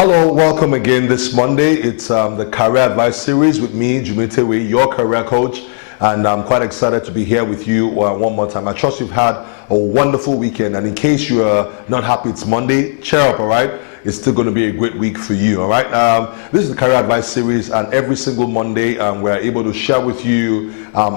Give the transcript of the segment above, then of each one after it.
Hello, welcome again this Monday. It's the Career Advice Series with me, JIMI TEWE, your career coach, and I'm quite excited to be here with you one more time. I trust you've had a wonderful weekend, and in case you're not happy it's Monday, cheer up, all right? It's still going to be a great week for you, all right? This is the Career Advice Series, and every single Monday we're able to share with you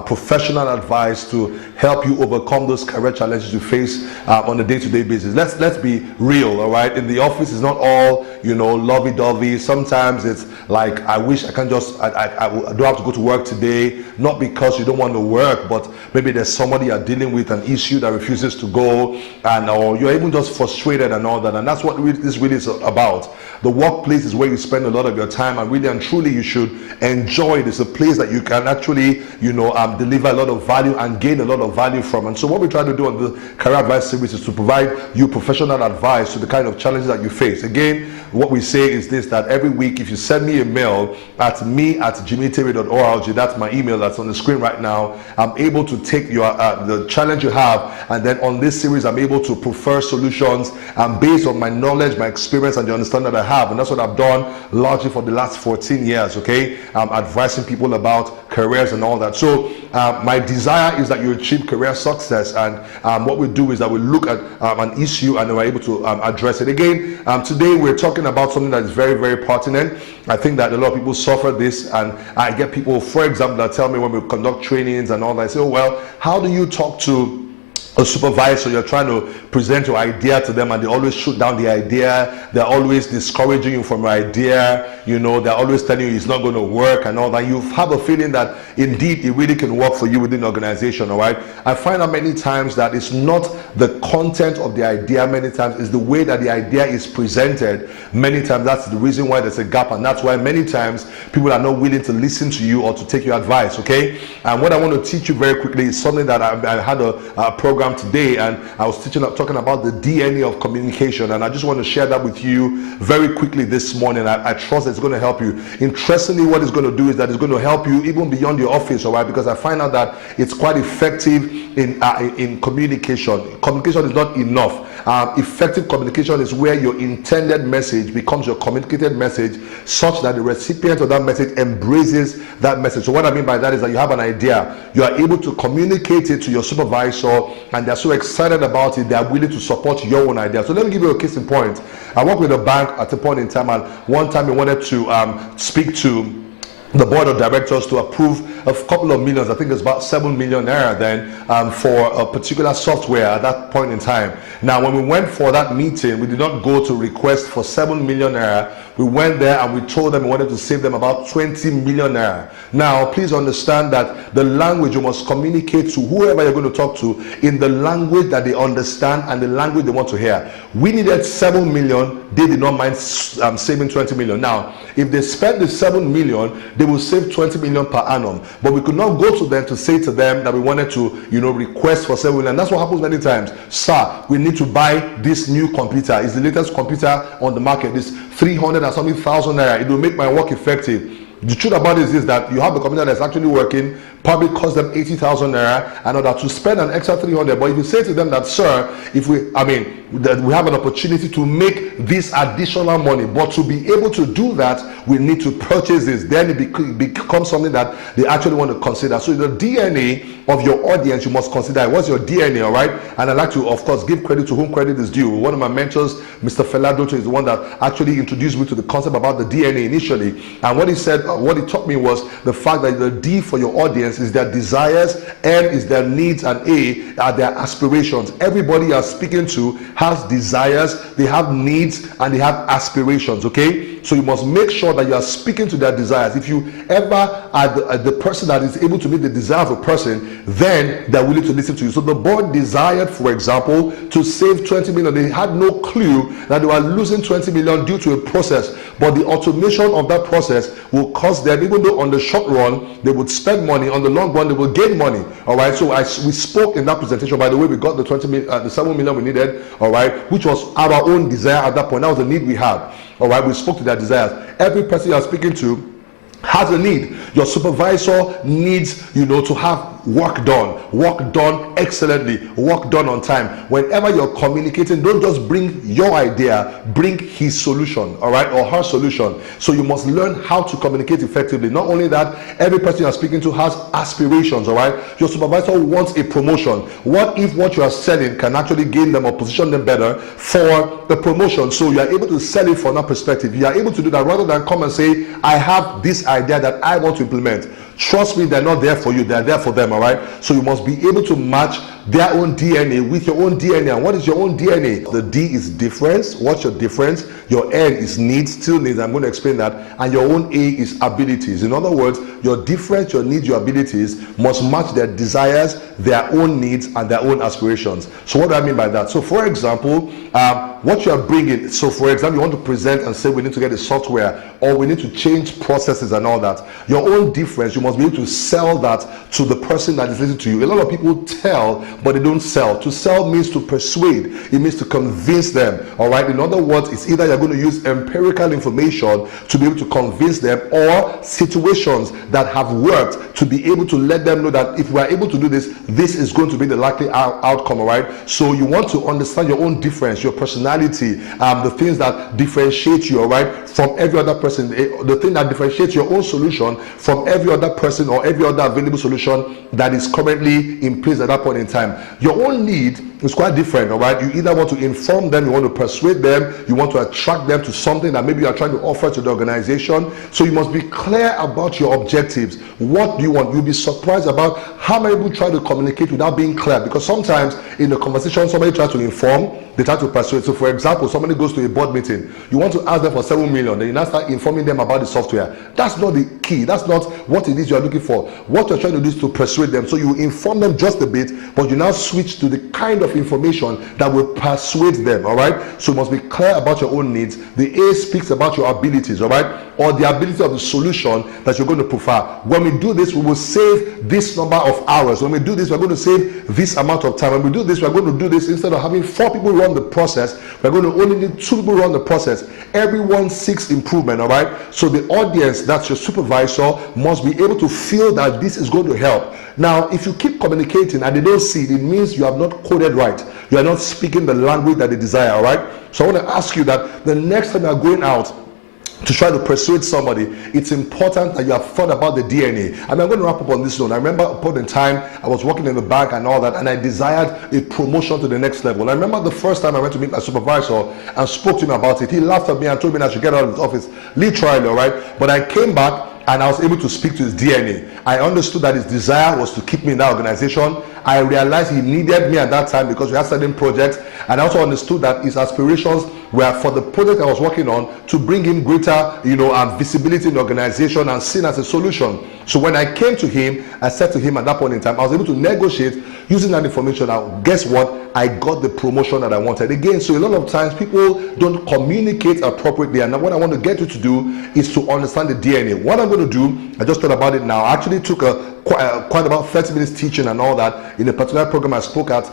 professional advice to help you overcome those career challenges you face on a day-to-day basis. Let's be real, all right? In the office, it's not all, lovey-dovey. Sometimes it's like, I wish I can just, I don't have to go to work today, not because you don't want to work, but maybe there's somebody you're dealing with, an issue that refuses to go, or you're even just frustrated and all that, and that's what this really is about. The workplace is where you spend a lot of your time, and really and truly you should enjoy it. It's a place that you can actually, deliver a lot of value and gain a lot of value from. And so what we try to do on the Career Advice Series is to provide you professional advice to the kind of challenges that you face. Again, what we say is this, that every week if you send me a mail at me@jimitewe.org, that's my email that's on the screen right now, I'm able to take your the challenge you have, and then on this series I'm able to prefer solutions based on my knowledge, my experience, and the understanding that I have. And that's what I've done largely for the last 14 years, okay? Advising people about careers and all that. So my desire is that you achieve career success, and what we do is that we look at an issue and we're able to address it. Again, today we're talking about something that is very, very pertinent. I think that a lot of people suffer this, and I get people, for example, that tell me when we conduct trainings and all that, I say, oh, well, how do you talk to a supervisor? You're trying to present your idea to them and they always shoot down the idea. They're always discouraging you from your idea. They're always telling you it's not going to work and all that. You have a feeling that indeed it really can work for you within the organization, all right? I find out many times that it's not the content of the idea, many times it's the way that the idea is presented. Many times that's the reason why there's a gap, and that's why many times people are not willing to listen to you or to take your advice, okay? And what I want to teach you very quickly is something that I had a program today, and I was talking about the DNA of communication, and I just want to share that with you very quickly this morning. I trust it's going to help you. Interestingly, what it's going to do is that it's going to help you even beyond your office, all right? Because I find out that it's quite effective in communication. Communication is not enough. Effective communication is where your intended message becomes your communicated message, such that the recipient of that message embraces that message. So what I mean by that is that you have an idea, you are able to communicate it to your supervisor, and they're so excited about it, they are willing to support your own idea. So let me give you a case in point. I worked with a bank at a point in time, and one time we wanted to speak to the board of directors to approve a couple of millions, I think it's about 7 million naira then, for a particular software at that point in time. Now, when we went for that meeting, we did not go to request for 7 million naira. We went there and we told them we wanted to save them about 20 million naira. Now, please understand that the language you must communicate to whoever you're going to talk to in the language that they understand and the language they want to hear. We needed 7 million. They did not mind saving 20 million. Now, if they spend the 7 million, they will save 20 million per annum. But we could not go to them to say to them that we wanted to, request for 7 million. That's what happens many times. Sir, we need to buy this new computer. It's the latest computer on the market. It's 300 and something thousand naira. It will make my work effective. The truth about it is that you have a computer that's actually working, probably cost them 80,000 naira, and order to spend an extra 300. But if you say to them that, sir, that we have an opportunity to make this additional money, but to be able to do that, we need to purchase this. Then it becomes something that they actually want to consider. So the DNA of your audience, you must consider. What's your DNA, all right? And I'd like to, of course, give credit to whom credit is due. One of my mentors, Mr. Feladoto, is the one that actually introduced me to the concept about the DNA initially. And what he said, what he taught me was the fact that the D for your audience is their desires, N is their needs, and A are their aspirations. Everybody you're speaking to has desires, they have needs, and they have aspirations, okay? So you must make sure that you are speaking to their desires. If you ever are the person that is able to meet the desire of a person, then they're willing to listen to you. So the board desired, for example, to save 20 million. They had no clue that they were losing 20 million due to a process, but the automation of that process will cost them, even though on the short run they would spend money, on the long run they will gain money. All right, so we spoke in that presentation. By the way, we got the 7 million we needed, all right, which was our own desire at that point. That was the need we had. All right, we spoke to their desires. Every person you're speaking to has a need. Your supervisor needs, to have work done excellently, work done on time. Whenever you're communicating, don't just bring your idea, bring his solution, all right, or her solution. So you must learn how to communicate effectively. Not only that, every person you're speaking to has aspirations, all right. Your supervisor wants a promotion. What if what you are selling can actually gain them or position them better for the promotion? So you are able to sell it from that perspective. You are able to do that rather than come and say, I have this idea that I want to implement. Trust me, they're not there for you, they're there for them, all right? So you must be able to match their own DNA with your own DNA. And what is your own DNA? The D is difference. What's your difference? Your N is needs, still needs. I'm going to explain that. And your own A is abilities. In other words, your difference, your needs, your abilities must match their desires, their own needs, and their own aspirations. So what do I mean by that? So for example, what you are bringing, so for example, you want to present and say we need to get a software or we need to change processes and all that. Your own difference, you must be able to sell that to the person that is listening to you. A lot of people tell, but they don't sell. To sell means to persuade. It means to convince them, all right? In other words, it's either you're going to use empirical information to be able to convince them or situations that have worked to be able to let them know that if we are able to do this, this is going to be the likely outcome, all right? So you want to understand your own difference, your personality, the things that differentiate you, all right, from every other person, the thing that differentiates your own solution from every other person or every other available solution that is currently in place at that point in time. Your own need is quite different, all right? You either want to inform them, you want to persuade them, you want to attract them to something that maybe you are trying to offer to the organization. So you must be clear about your objectives. What do you want? You'll be surprised about how many people try to communicate without being clear, because sometimes in the conversation somebody tries to inform, they try to persuade. So for example, somebody goes to a board meeting, you want to ask them for 7 million, then you now start informing them about the software. That's not the key. That's not what it is you are looking for. What you're trying to do is to persuade them. So you inform them just a bit, but you now switch to the kind of information that will persuade them, all right? So you must be clear about your own needs. The A speaks about your abilities, all right? Or the ability of the solution that you're going to prefer. When we do this, we will save this number of hours. When we do this, we're going to save this amount of time. When we do this, we're going to do this instead of having 4 people run the process, we're going to only need 2 people run the process. Everyone seeks improvement, all right? So the audience, that's your supervisor, must be able to feel that this is going to help. Now, if you keep communicating and they don't see it, it means you have not coded right. You are not speaking the language that they desire, all right? So I want to ask you that the next time you are going out to try to persuade somebody, it's important that you have thought about the DNA. I mean, I'm going to wrap up on this note. I remember a point in time, I was working in the bank and all that, and I desired a promotion to the next level. And I remember the first time I went to meet my supervisor and spoke to him about it. He laughed at me and told me I should get out of his office, literally, all right? But I came back and I was able to speak to his DNA. I understood that his desire was to keep me in that organization. I realized he needed me at that time because we had certain projects, and I also understood that his aspirations were for the project I was working on to bring him greater, visibility in the organization and seen as a solution. So when I came to him, I said to him at that point in time, I was able to negotiate using that information. Now, guess what? I got the promotion that I wanted. Again, so a lot of times people don't communicate appropriately, and what I want to get you to do is to understand the DNA. What I'm going to do, I just thought about it now. I actually took quite about 30 minutes teaching and all that in a particular program I spoke at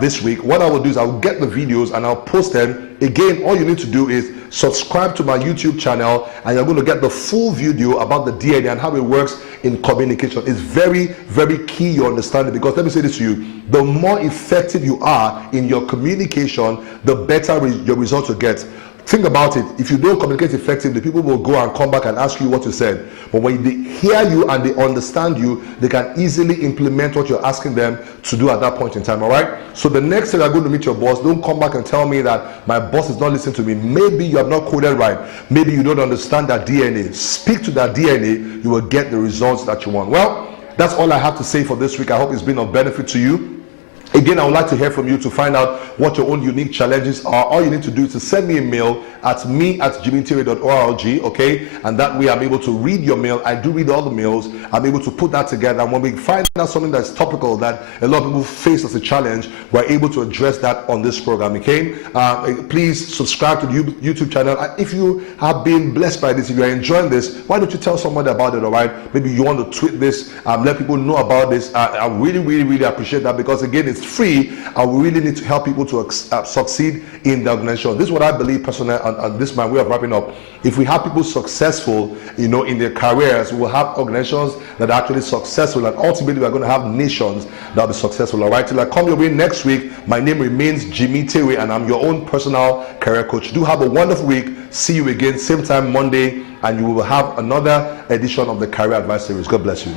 this week. What I will do is I will get the videos and I'll post them. Again, all you need to do is subscribe to my YouTube channel, and you're going to get the full video about the DNA and how it works in communication. It's very, very key you understand it, because let me say this to you, the more effective you are in your communication, the better your results you get. Think about it. If you don't communicate effectively, people will go and come back and ask you what you said. But when they hear you and they understand you, they can easily implement what you're asking them to do at that point in time, all right? So the next time you're going to meet your boss, don't come back and tell me that my boss is not listening to me. Maybe you have not coded right. Maybe you don't understand that DNA. Speak to that DNA. You will get the results that you want. Well, that's all I have to say for this week. I hope it's been of benefit to you. Again, I would like to hear from you to find out what your own unique challenges are. All you need to do is to send me a mail at me@jimitewe.org, okay? And that way I'm able to read your mail. I do read all the mails. I'm able to put that together. And when we find out something that's topical that a lot of people face as a challenge, we're able to address that on this program, okay? Please subscribe to the YouTube channel. If you have been blessed by this, if you're enjoying this, why don't you tell somebody about it, all right? Maybe you want to tweet this, let people know about this. I really, really, really appreciate that, because again, it's It's free, and we really need to help people to succeed in the organization. This is what I believe personally, and this is my way of wrapping up. If we have people successful, in their careers, we will have organizations that are actually successful, and ultimately we're going to have nations that will be successful. All right, till I come your way next week, my name remains JIMI TEWE, and I'm your own personal career coach. Do have a wonderful week. See you again, same time Monday, and you will have another edition of the Career Advice Series. God bless you.